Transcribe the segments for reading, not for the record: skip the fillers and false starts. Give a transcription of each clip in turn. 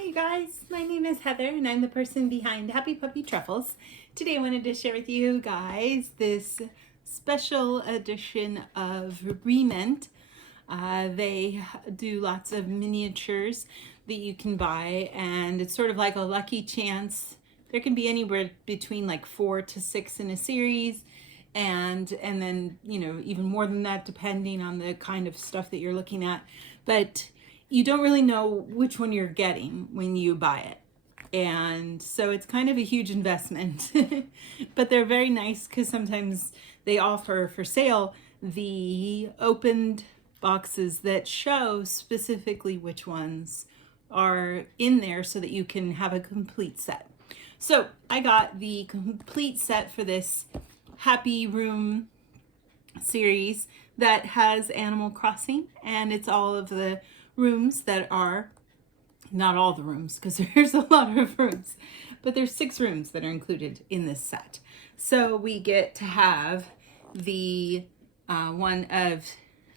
Hi you guys, my name is Heather and I'm the person behind Happy Puppy Truffles. Today I wanted to share with you guys this special edition of Re-Ment. They do lots of miniatures that you can buy, and it's sort of like a lucky chance. There can be anywhere between like 4 to 6 in a series, and then even more than that depending on the kind of stuff that you're looking at. But you don't really know which one you're getting when you buy it. And so it's kind of a huge investment. But they're very nice because sometimes they offer for sale the opened boxes that show specifically which ones are in there so that you can have a complete set. So I got the complete set for this Happy Room series that has Animal Crossing, and it's all of the rooms that are, not all the rooms because there's a lot of rooms, but there's 6 rooms that are included in this set. So we get to have the one of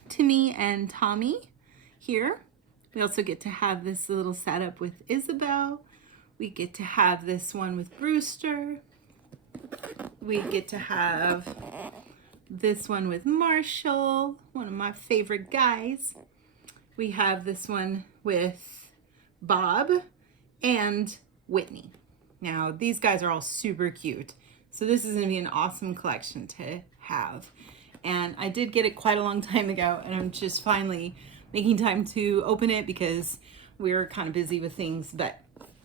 Timmy and Tommy here. We also get to have this little setup with Isabel. We get to have this one with Brewster. We get to have this one with Marshall, one of my favorite guys. We have this one with Bob and Whitney. Now, these guys are all super cute. So this is going to be an awesome collection to have. And I did get it quite a long time ago, and I'm just finally making time to open it because we're kind of busy with things. But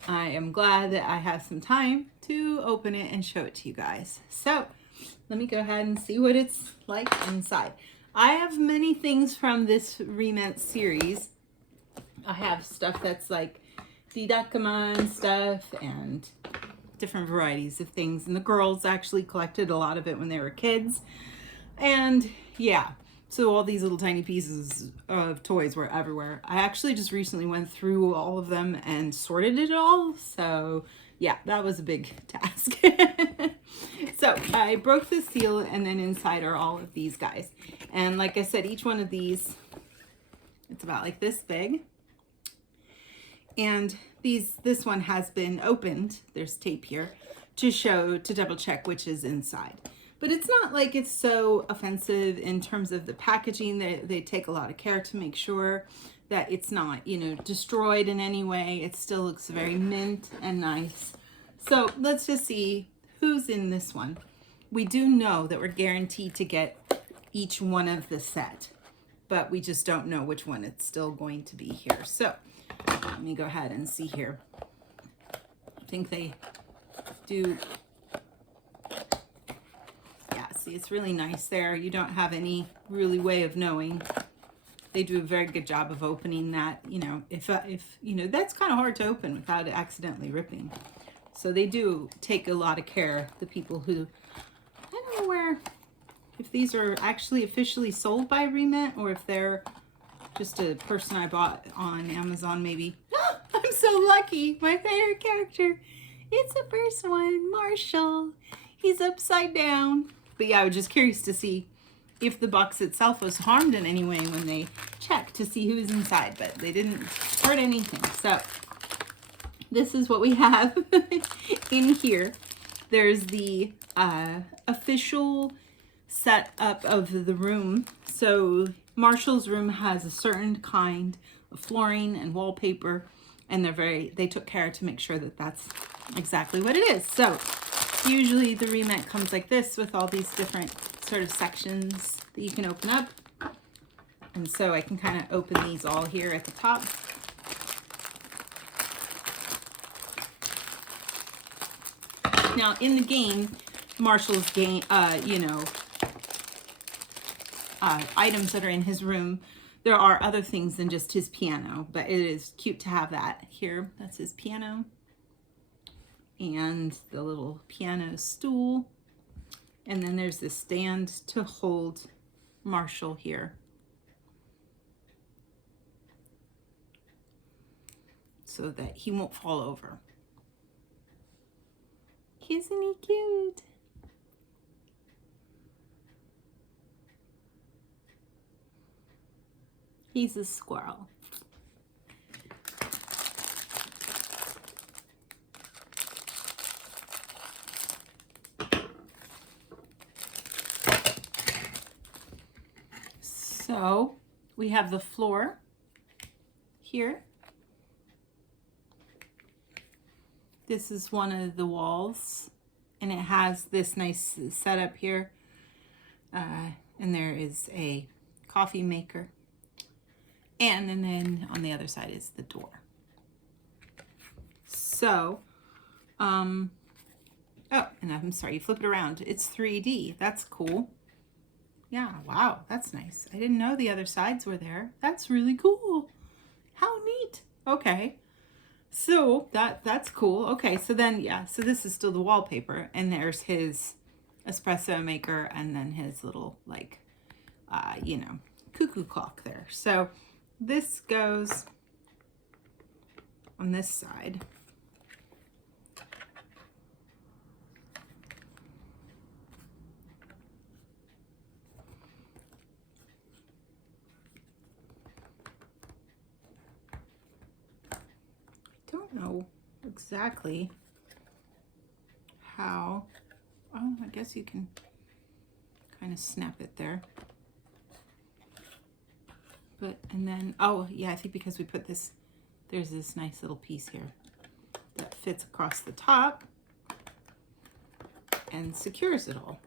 I am glad that I have some time to open it and show it to you guys. So let me go ahead and see what it's like inside. I have many things from this Re-Ment series. I have stuff that's like Didakkamon stuff and different varieties of things. And the girls actually collected a lot of it when they were kids. And yeah, so all these little tiny pieces of toys were everywhere. I actually just recently went through all of them and sorted it all. So yeah, that was a big task. So I broke the seal, and then inside are all of these guys. And like I said, each one of these, it's about like this big. And this one has been opened. There's tape here to double check which is inside. But it's not like it's so offensive in terms of the packaging. They take a lot of care to make sure that it's not, destroyed in any way. It still looks very mint and nice. So let's just see who's in this one. We do know that we're guaranteed to get each one of the set, but we just don't know which one it's still going to be here. So let me go ahead and see here. I think they do. Yeah, see, it's really nice there. You don't have any really way of knowing. They do a very good job of opening that, if that's kind of hard to open without it accidentally ripping. So they do take a lot of care, the people who, I don't know if these are actually officially sold by Re-Ment or if they're just a person I bought on Amazon maybe. I'm so lucky, my favorite character. It's the first one, Marshall. He's upside down. But yeah, I was just curious to see if the box itself was harmed in any way when they checked to see who's inside, but they didn't hurt anything. So this is what we have in here. There's the official setup of the room. So Marshall's room has a certain kind of flooring and wallpaper, and they took care to make sure that that's exactly what it is. So usually the Re-Ment comes like this with all these different sort of sections that you can open up. And so I can kind of open these all here at the top. Now in the game, Marshall's game, items that are in his room, there are other things than just his piano, but it is cute to have that here. That's his piano and the little piano stool. And then there's this stand to hold Marshall here. So that he won't fall over. Isn't he cute? He's a squirrel. So we have the floor here. This is one of the walls, and it has this nice setup here. And there is a coffee maker. And then on the other side is the door. So, oh, and I'm sorry, you flip it around. It's 3D. That's cool. Yeah, wow, that's nice. I didn't know the other sides were there. That's really cool. How neat. Okay. So that's cool. Okay, so then, yeah, so this is still the wallpaper, and there's his espresso maker, and then his little, like, you know, cuckoo clock there. So this goes on this side. I don't know exactly how. Oh, I guess you can kind of snap it there. But, and then, oh yeah, I think because we put this, there's this nice little piece here that fits across the top and secures it all.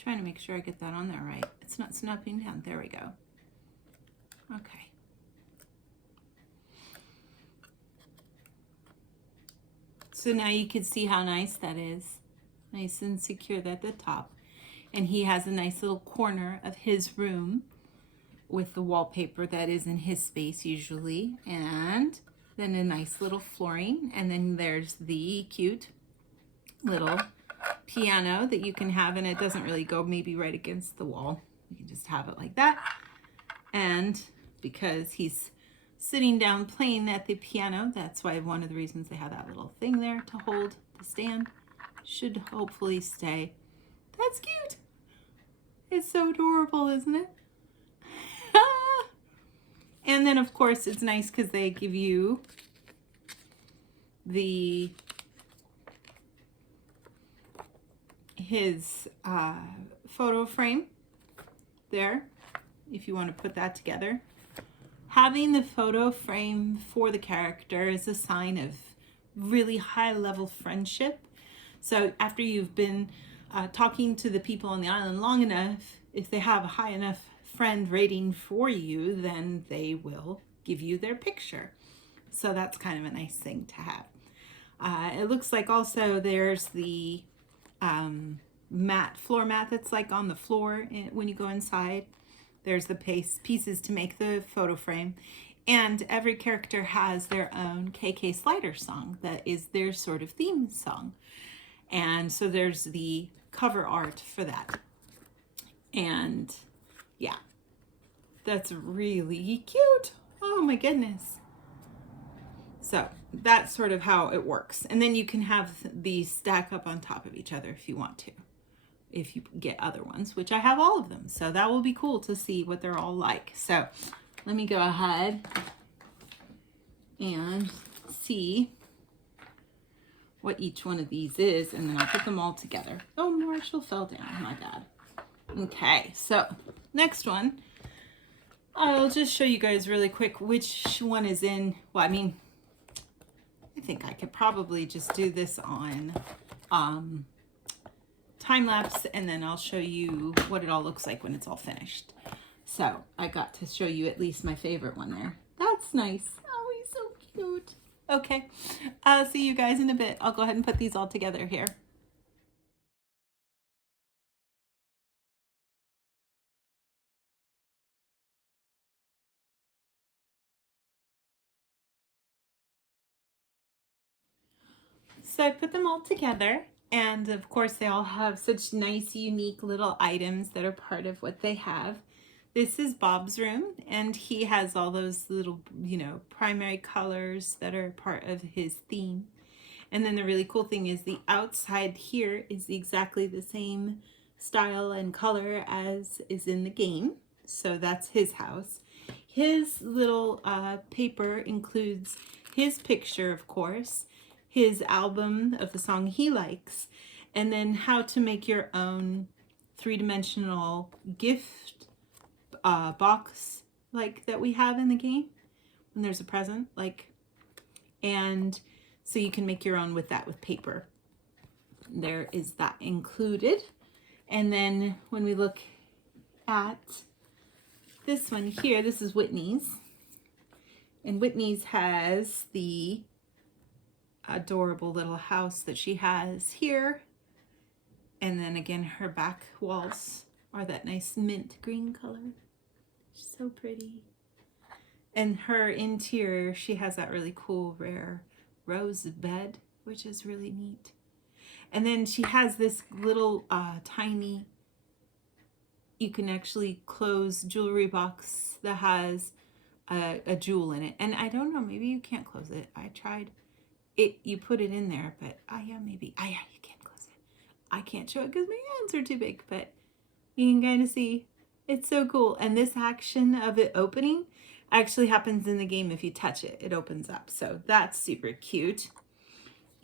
Trying to make sure I get that on there right. It's not snapping down. There we go. Okay. So now you can see how nice that is. Nice and secure at the top. And he has a nice little corner of his room with the wallpaper that is in his space usually. And then a nice little flooring. And then there's the cute little piano that you can have, and it doesn't really go maybe right against the wall. You can just have it like that. And because he's sitting down playing at the piano, that's why one of the reasons they have that little thing there to hold the stand. Should hopefully stay. That's cute. It's so adorable, isn't it? And then of course it's nice because they give you his photo frame there, if you want to put that together. Having the photo frame for the character is a sign of really high level friendship. So after you've been talking to the people on the island long enough, if they have a high enough friend rating for you, then they will give you their picture. So that's kind of a nice thing to have. It looks like also there's the floor mat that's like on the floor when you go inside. There's the pieces to make the photo frame, and every character has their own KK Slider song that is their sort of theme song. And so there's the cover art for that. And yeah, that's really cute. Oh my goodness. So that's sort of how it works. And then you can have these stack up on top of each other if you want to, if you get other ones, which I have all of them. So that will be cool to see what they're all like. So let me go ahead and see what each one of these is, and then I'll put them all together. Oh, Marshall fell down, my bad. Okay, so next one, I'll just show you guys really quick which one is in, well, I mean, I think I could probably just do this on time lapse, and then I'll show you what it all looks like when it's all finished. So I got to show you at least my favorite one there. That's nice. Oh, he's so cute. Okay, I'll see you guys in a bit. I'll go ahead and put these all together here. So I put them all together, and of course they all have such nice, unique little items that are part of what they have. This is Bob's room, and he has all those little, you know, primary colors that are part of his theme. And then the really cool thing is the outside here is exactly the same style and color as is in the game. So that's his house. his little paper includes his picture, of course, his album of the song he likes, and then how to make your own three-dimensional gift box like that we have in the game when there's a present, like, and so you can make your own with that with paper. There is that included. And then when we look at this one here, this is Whitney's. And Whitney's has the adorable little house that she has here. And then again, her back walls are that nice mint green color. She's so pretty. And her interior, she has that really cool, rare rose bed, which is really neat. And then she has this little tiny, you can actually close jewelry box that has a jewel in it. And I don't know, maybe you can't close it. I tried it, you put it in there, but yeah, maybe. Yeah, you can't close it. I can't show it because my hands are too big, but you can kind of see. It's so cool. And this action of it opening actually happens in the game. If you touch it, it opens up. So that's super cute.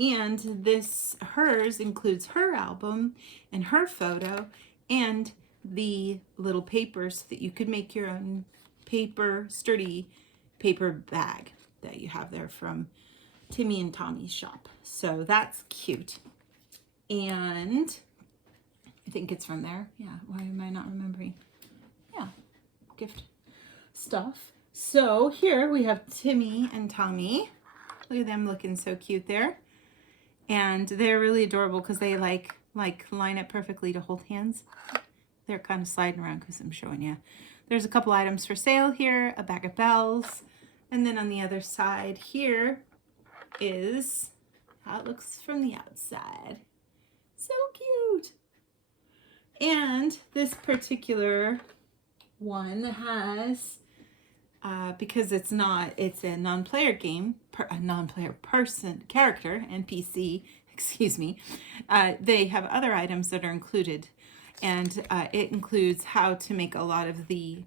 And this, hers includes her album and her photo and the little papers that you could make your own paper, sturdy paper bag that you have there from Timmy and Tommy's shop. So that's cute. And I think it's from there. Yeah, why am I not remembering? Yeah, gift stuff. So here we have Timmy and Tommy. Look at them looking so cute there. And they're really adorable because they like line up perfectly to hold hands. They're kind of sliding around because I'm showing you. There's a couple items for sale here, a bag of bells. And then on the other side here is how it looks from the outside. So cute. And this particular one has, because it's a non-player game, a non-player person, character, NPC, excuse me, they have other items that are included. And it includes how to make a lot of these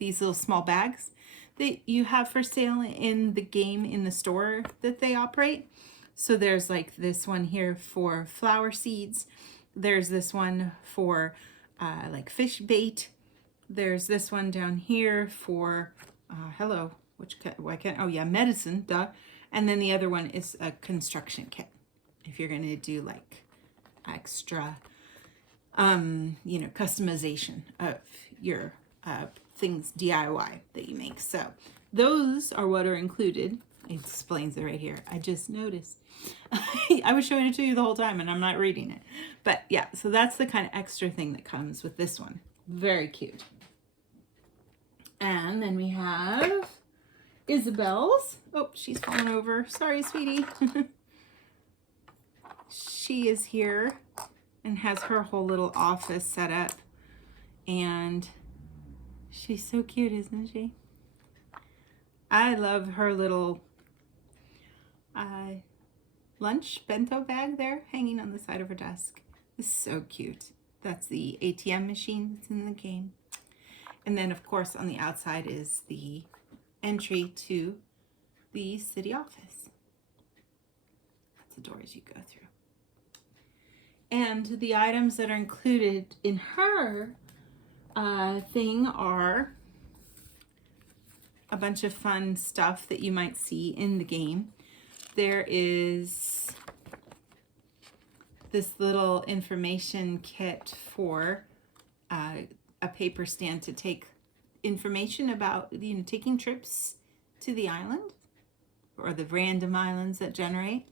little small bags that you have for sale in the game, in the store that they operate. So there's like this one here for flower seeds. There's this one for like fish bait. There's this one down here for, medicine, duh. And then the other one is a construction kit. If you're gonna do like extra, customization of your things DIY that you make. So those are what are included. It explains it right here. I just noticed. I was showing it to you the whole time and I'm not reading it. But yeah, so that's the kind of extra thing that comes with this one. Very cute. And then we have Isabel's. Oh, she's fallen over. Sorry, sweetie. She is here and has her whole little office set up. And she's so cute, isn't she? I love her little lunch bento bag there hanging on the side of her desk. It's so cute. That's the ATM machine that's in the game. And then, of course, on the outside is the entry to the city office. That's the doors you go through. And the items that are included in her thing are a bunch of fun stuff that you might see in the game. There is this little information kit for a paper stand to take information about, taking trips to the island or the random islands that generate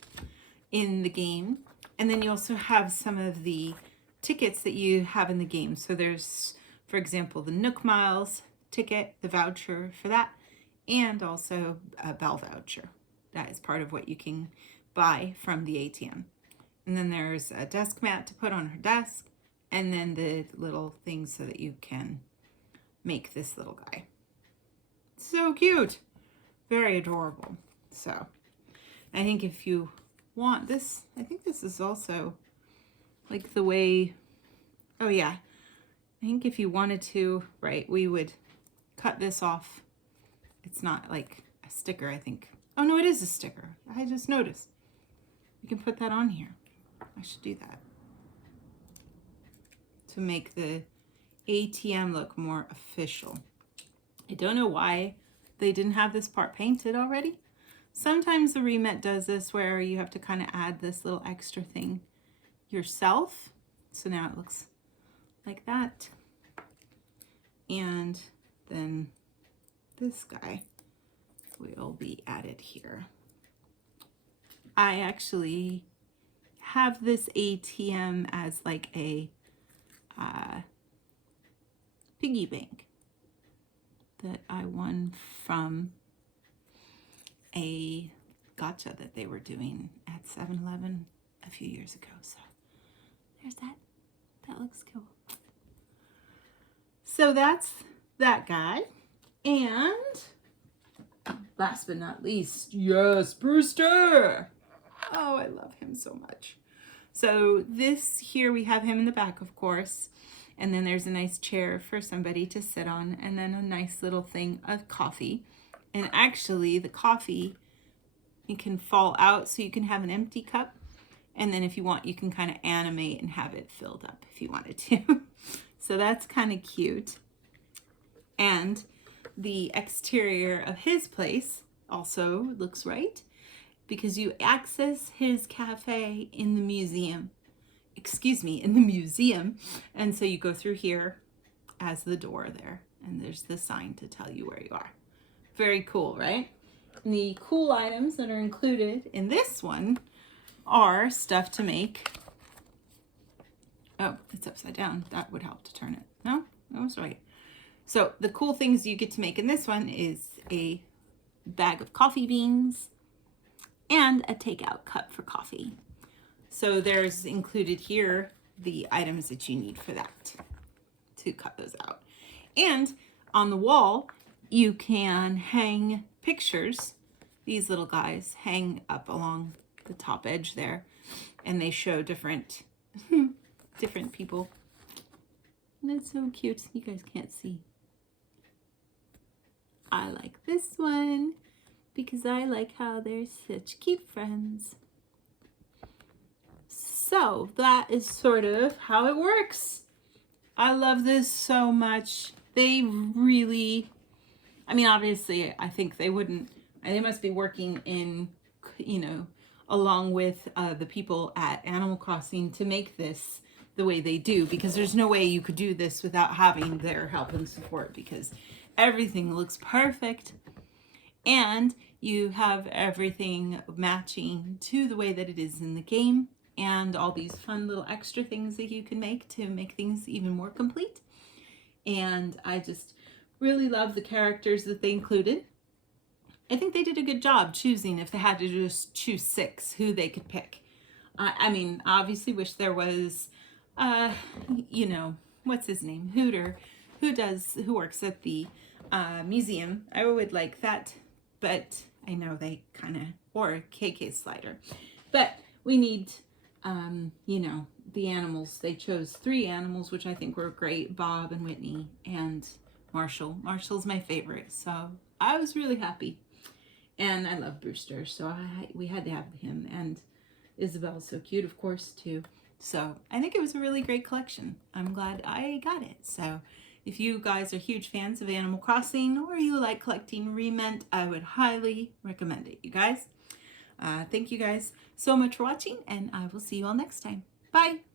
in the game. And then you also have some of the tickets that you have in the game. So there's, for example, the Nook Miles ticket, the voucher for that, and also a Bell voucher. That is part of what you can buy from the ATM. And then there's a desk mat to put on her desk, and then the little things so that you can make this little guy. So cute. Very adorable. So I think if you want this, I think this is also like the way, oh yeah, I think if you wanted to, right, we would cut this off it's not like a sticker, I think. Oh no, it is a sticker. I just noticed. You can put that on here. I should do that to make the ATM look more official. I don't know why they didn't have this part painted already. Sometimes the Re-Ment does this where you have to kind of add this little extra thing yourself. So now it looks like that. And then this guy will be added here. I actually have this ATM as like a piggy bank that I won from a gotcha that they were doing at 7-Eleven a few years ago. So there's that. That looks cool. So that's that guy. And last but not least, yes, Brewster. Oh, I love him so much. So this here, we have him in the back, of course. And then there's a nice chair for somebody to sit on. And then a nice little thing of coffee. And actually, the coffee, you can fall out so you can have an empty cup. And then if you want, you can kind of animate and have it filled up if you wanted to. So that's kind of cute. And the exterior of his place also looks right, because you access his cafe in the museum. Excuse me, in the museum. And so you go through here as the door there. And there's the sign to tell you where you are. Very cool, right? And the cool items that are included in this one are stuff to make. Oh, it's upside down. That would help to turn it. No, that was right. So the cool things you get to make in this one is a bag of coffee beans and a takeout cup for coffee. So there's included here the items that you need for that, to cut those out. And on the wall, you can hang pictures. These little guys hang up along the top edge there, and they show different different people. And it's so cute. You guys can't see. I like this one because I like how they're such cute friends. So that is sort of how it works. I love this so much. They really, I mean, obviously, I think they wouldn't, they must be working in, you know, along with the people at Animal Crossing to make this the way they do, because there's no way you could do this without having their help and support, because everything looks perfect and you have everything matching to the way that it is in the game, and all these fun little extra things that you can make to make things even more complete. And I just really love the characters that they included. I think they did a good job choosing, if they had to just choose 6, who they could pick. I mean, obviously wish there was, you know, what's his name? Hooter, who works at the museum. I would like that, but I know they kind of, or KK Slider. But we need, you know, the animals. They chose 3 animals, which I think were great. Bob and Whitney and Marshall. Marshall's my favorite, so I was really happy. And I love Brewster, so we had to have him. And Isabel's so cute, of course, too. So I think it was a really great collection. I'm glad I got it. So if you guys are huge fans of Animal Crossing, or you like collecting Re-Ment, I would highly recommend it, you guys. Thank you guys so much for watching, and I will see you all next time. Bye!